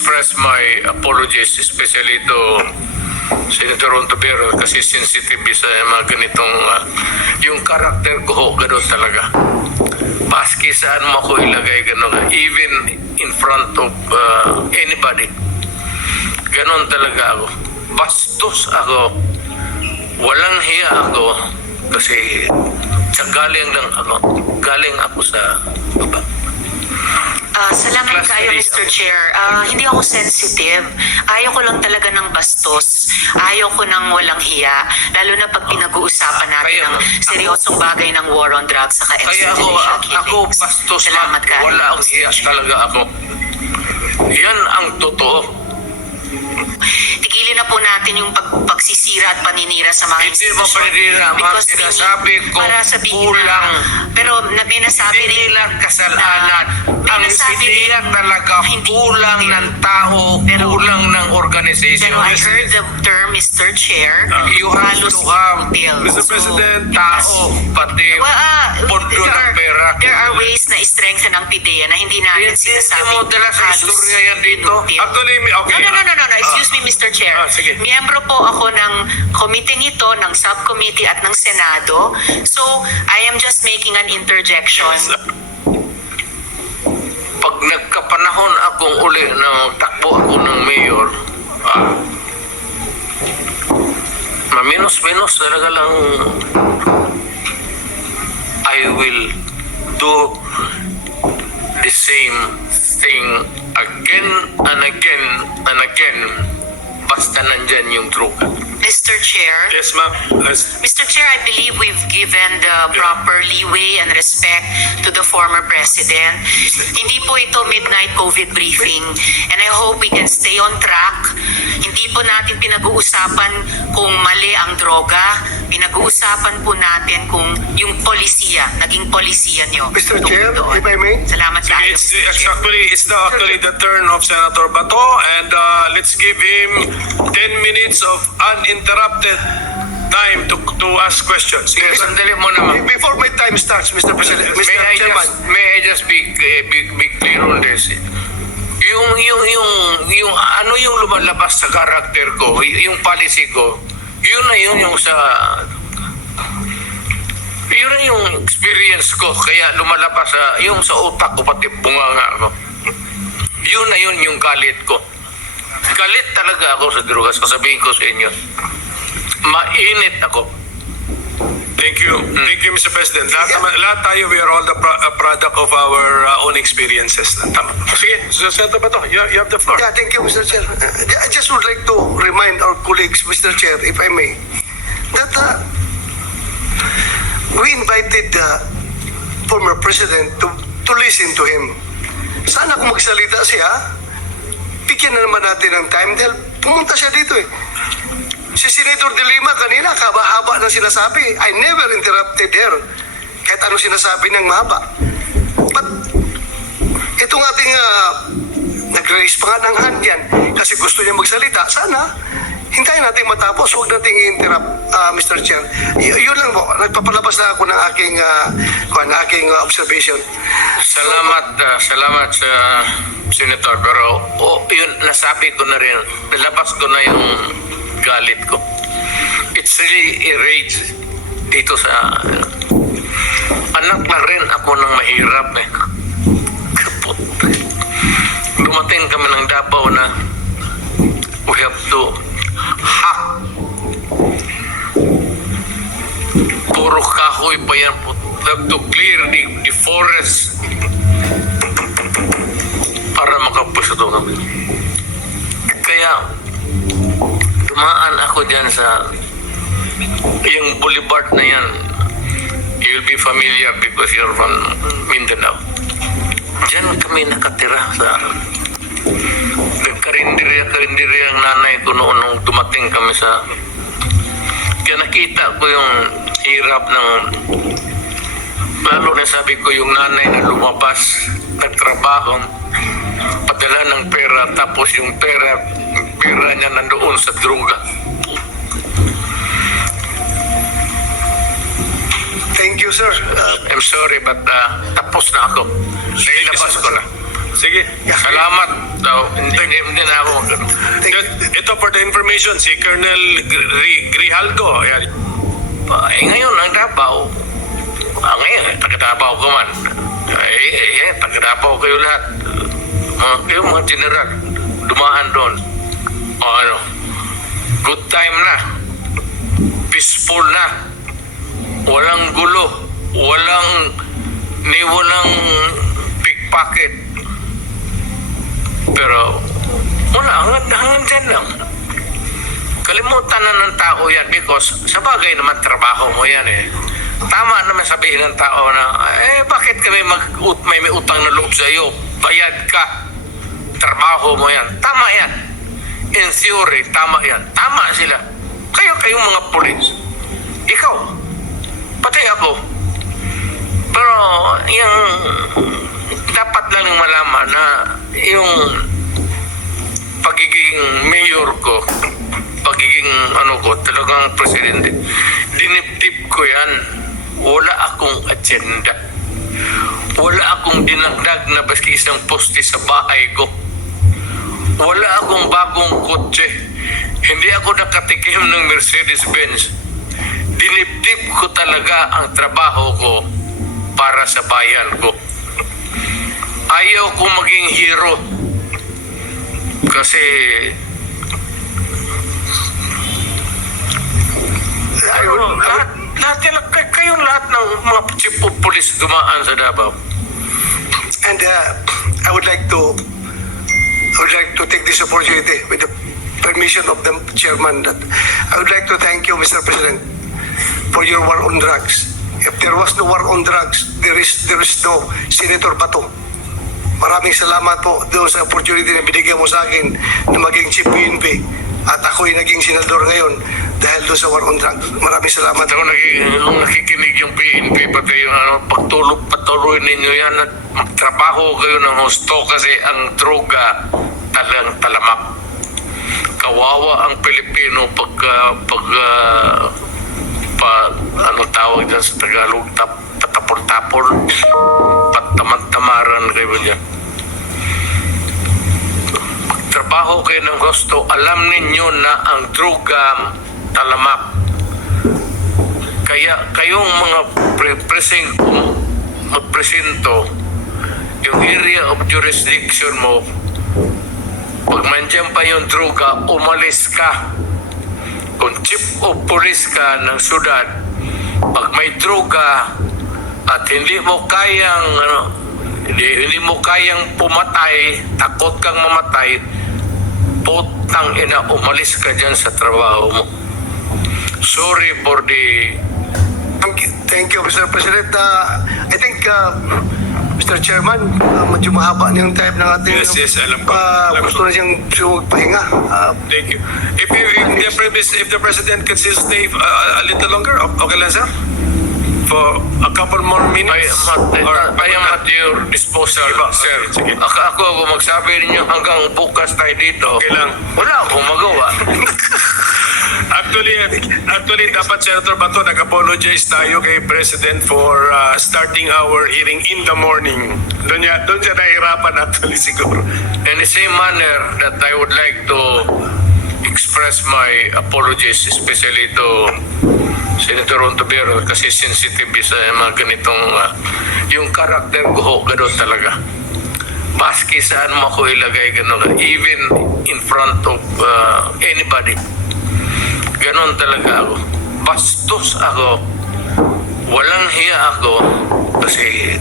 express my apologies, especially to Senator Ontiveros, kasi sensitive sa mga ganitong, yung karakter ko ho, gano'n talaga. Paski saan mo ako ilagay, gano'n, even in front of anybody. Gano'n talaga ako. Bastos ako. Walang hiya ako kasi galing ako sa baba. Salamat kayo, Mr. Chair. Hindi ako sensitive. Ayaw ko lang talaga ng bastos. Ayaw ko ng walang hiya. Lalo na pag pinag-uusapan natin ng seryosong bagay ng war on drugs sa Kaya ako bastos man. Salamat kayo. Wala ang hiya talaga ako. Yan ang totoo. Tigilin na po natin yung pagsisira at paninira sa mga Hindi ba paninira? Mga sinasabi ko, kulang. Pero may nasabi Hindi lang kasalanan. Ang nasabi ideya talaga kulang ng tao, kulang ng organization. Pero I heard the term, Mr. Chair, You have halos to have, bill. Mr. President, tao, pati pondo ng pera. There are ways na i-strengthen ang PIDEA na hindi natin Hindi sinasabi. mo dala sa istorya yan dito. Actually, okay. No. Excuse me, Mr. Chair. Sige. Miyembro po ako ng committee ito, ng subcommittee at ng Senado. So, I am just making an interjection. Pag nagkapanahon akong uli na takbo ako ng mayor, maminos-minos talaga lang, I will do the same thing again and again and again, basta nandyan yung droga. Mr. Chair. Yes, ma'am. Mr. Chair, I believe we've given the proper leeway and respect to the former president. Hindi po ito midnight COVID briefing, and I hope we can stay on track. Hindi po natin pinag-uusapan kung mali ang droga. Pinag-uusapan po natin kung yung polisiya, naging polisiya nyo. Mr. Chair, if I may. Salamat kayo. It's actually the turn of Senator Bato, and let's give him 10 minutes of uninterrupted time to ask questions. Yes, sandali mo naman. Before my time starts, Mr. President, Mr. Chairman. May I just be clear on this? Yung ano yung lumalabas sa karakter ko, yung policy ko, yun na yung experience ko, kaya lumalabas yung sa utak ko, pati bunganga ko. Yun na yun yung galit ko. Galit talaga ako sa drogas, sasabihin ko sa inyo. Mainit ako. Thank you. Thank you, Mr. President. Lahat tayo, we are all the product of our own experiences. Tama. Sige, Senator Bato, you have the floor. Yeah, thank you, Mr. Chair. I just would like to remind our colleagues, Mr. Chair, if I may, that we invited the former president to listen to him. Sana kung magsalita siya, bigyan na naman natin ng time dahil pumunta siya dito eh. Si Senator De Lima kanina, haba-haba na sinasabi. I never interrupted her. Kahit ano sinasabi niyang mahaba. But, itong ating nag-raise pa nga ng hand yan kasi gusto niya magsalita. Sana, hintayin natin matapos. Huwag natin i-interrupt, Mr. Chair. Yun lang po. Nagpapalabas na ako ng aking observation. Salamat sa Senator, pero yun, nasabi ko na rin, nalabas ko na yung galit ko. It's really a rage dito sa anak na rin ako ng mahirap eh. Kaput. Dumating kami ng Davao na we have to hack. Puro kahoy pa yan. We have to clear the forest para makapwesto kami. Kaya dumaan ako dyan sa yung boulevard na yan. You'll be familiar because you're from Mindanao. Diyan kami nakatira sa karinderya ang nanay ko noon nung dumating kami sa kaya nakita ko yung hirap ng lalo na sabi ko yung nanay na lumabas nagtrabaho padala ng pera tapos yung pera niya nandoon sa droga. Thank you, sir. I'm sorry but tapos na ako. Nailabas ko na. Sige. Salamat daw. Hindi na ako magano. Ito for the information, si Colonel Grijaldo. Ayan. Ngayon, ang Davao, ngayon, taga-Davao ko man. Taga-Davao kayo lahat. Kayo mga general, dumaan doon. O ano, good time na. Peaceful na. Walang gulo. Walang pickpocket. Pero, wala, hanggang dyan lang. Kalimutan na ng tao yan because sa bagay naman trabaho mo yan eh. Tama naman sabihin ng tao na, bakit kami may utang na loob sa iyo? Bayad ka. Trabaho mo yan. Tama yan. In theory, tama yan. Tama sila. Kayong mga pulis. Ikaw. Pati ako. Pero, yung dapat lang malaman na yung pagiging mayor ko, pagiging talagang presidente, diniptip ko yan. Wala akong agenda. Wala akong dinagdag na baski isang poste sa bahay ko. Wala akong bagong kotse. Hindi ako nakatikim ng Mercedes-Benz. Diniptip ko talaga ang trabaho ko para sa bayan ko. Ayaw ko maging hero. Kasi kayong lahat ng mga chief of police dumaan sa Davao. And I would like to take this opportunity with the permission of the chairman that I would like to thank you, Mr. President, for your war on drugs. If there was no war on drugs, there is no Senator Bato. Maraming salamat po doon sa opportunity na binigyan mo sa akin na maging chief PNP at ako'y naging senador ngayon dahil doon sa war on drugs. Maraming salamat. Ako nakikinig yung PNP pati yung patuloy ninyo yan at magtrabaho kayo ng husto kasi ang droga talagang talamak. Kawawa ang Pilipino pag tawag dyan sa Tagalog, tatapol-tapol, patamad-tamaran kayo dyan. Magtrabaho kayo ng gusto, alam ninyo na ang droga talamak. Kaya kayong mga magpresinto, yung area of jurisdiction mo, pag mandyan pa yung droga, umalis ka. Kung chief of police ka ng syudad, pag may droga at hindi mo kayang pumatay, takot kang mamatay, putang ina, umalis ka dyan sa trabaho mo. Sorry for the... Thank you, Mr. President. I think, Mr. Chairman, medyo mahaba na yung time ng ating... Yes, alam ko. Gusto na siyang magpahinga. Thank you. If the President can still stay a little longer, okay lang, sir? For a couple more minutes? I am at your disposal, sir. Sige. Ako magsabi ninyo hanggang bukas tayo dito. Okay lang. Wala akong magawa. Actually, dapat Senator Bato, nag-apologize tayo kay President for starting our hearing in the morning. Doon siya nahirapan actually siguro. In the same manner that I would like to express my apologies, especially to Senator Ontiveros, kasi sensitive sa mga ganitong, yung karakter ko ho, gano'n talaga. Maski saan mo ako ilagay, gano'n, even in front of anybody. Ganon talaga ako. Bastos ako. Walang hiya ako kasi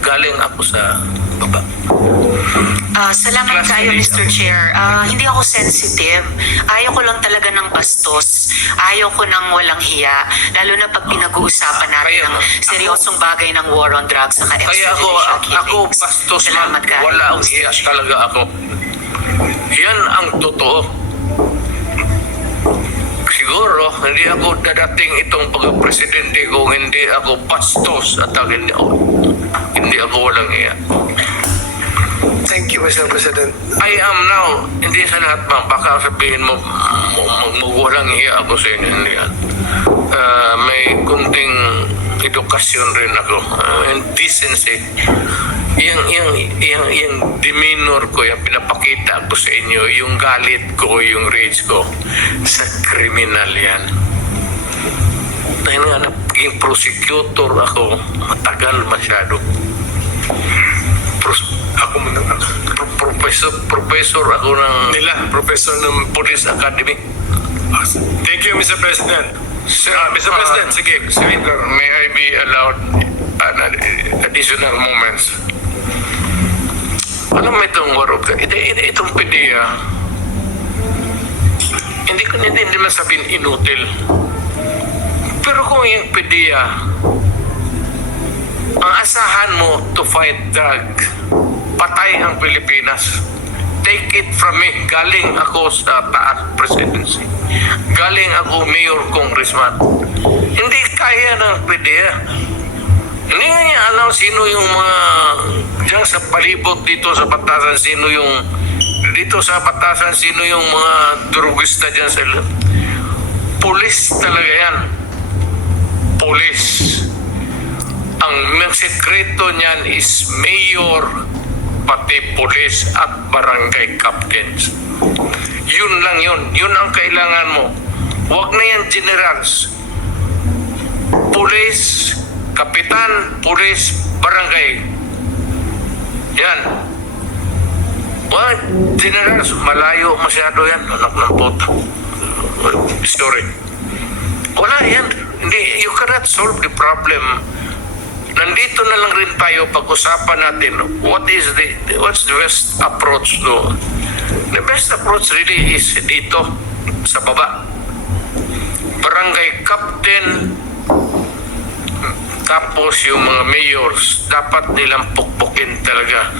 galing ako sa baba. Salamat kayo, Mr. Chair. Hindi ako sensitive. Ayaw ko lang talaga ng bastos. Ayaw ko ng walang hiya. Lalo na pag pinag-uusapan natin ng seryosong bagay ng war on drugs sa Kaya extrajudicial ako killings. bastos man. Salamat kayo. Wala ang hiya talaga ako. Yan ang totoo. Siguro, hindi ako dadating itong pagka-presidente kung hindi ako bastos at hindi ako walang iya. Thank you, Mr. President. I am now, hindi sa lahat man, baka sabihin mo, walang iya ako sa inyo, hindi yan. May kunting edukasyon rin ako, and decency. yung demeanor ko, yung pinapakita ko sa inyo, yung galit ko, yung rage ko, sa kriminal yan. Dahil nga naging prosecutor ako, matagal masyado. Ako mo nang Professor ako ng Professor ng Police Academy. Thank you, Mr. President. Sir, Mr. President, sige. Senator, may I be allowed additional moments? Alam mo itong warog, itong PDEA, hindi masabihin inutil. Pero kung yung PDEA, ang asahan mo to fight drug, patay ang Pilipinas. Take it from me, galing ako sa taas presidency. Galing ako mayor, congressman. Hindi kaya ng PDEA. Hindi nga niya alam sino yung mga diyan sa palibot dito sa Batasan, sino yung mga drugista diyan sa pulis talaga yan. Pulis. Ang sekreto niyan is mayor, pati pulis at barangay captains. Yun lang yun. Yun ang kailangan mo. Huwag na yan generals. Pulis, kapitan, pulis, barangay. Yan. Well, generals, malayo masyado yan. Anak ng puta. Sorry. Wala yan. Hindi, you cannot solve the problem. Nandito na lang rin tayo pag-usapan natin what's the best approach to. The best approach really is dito sa baba. Barangay captain, tapos yung mga mayors, dapat nilang pukpukin talaga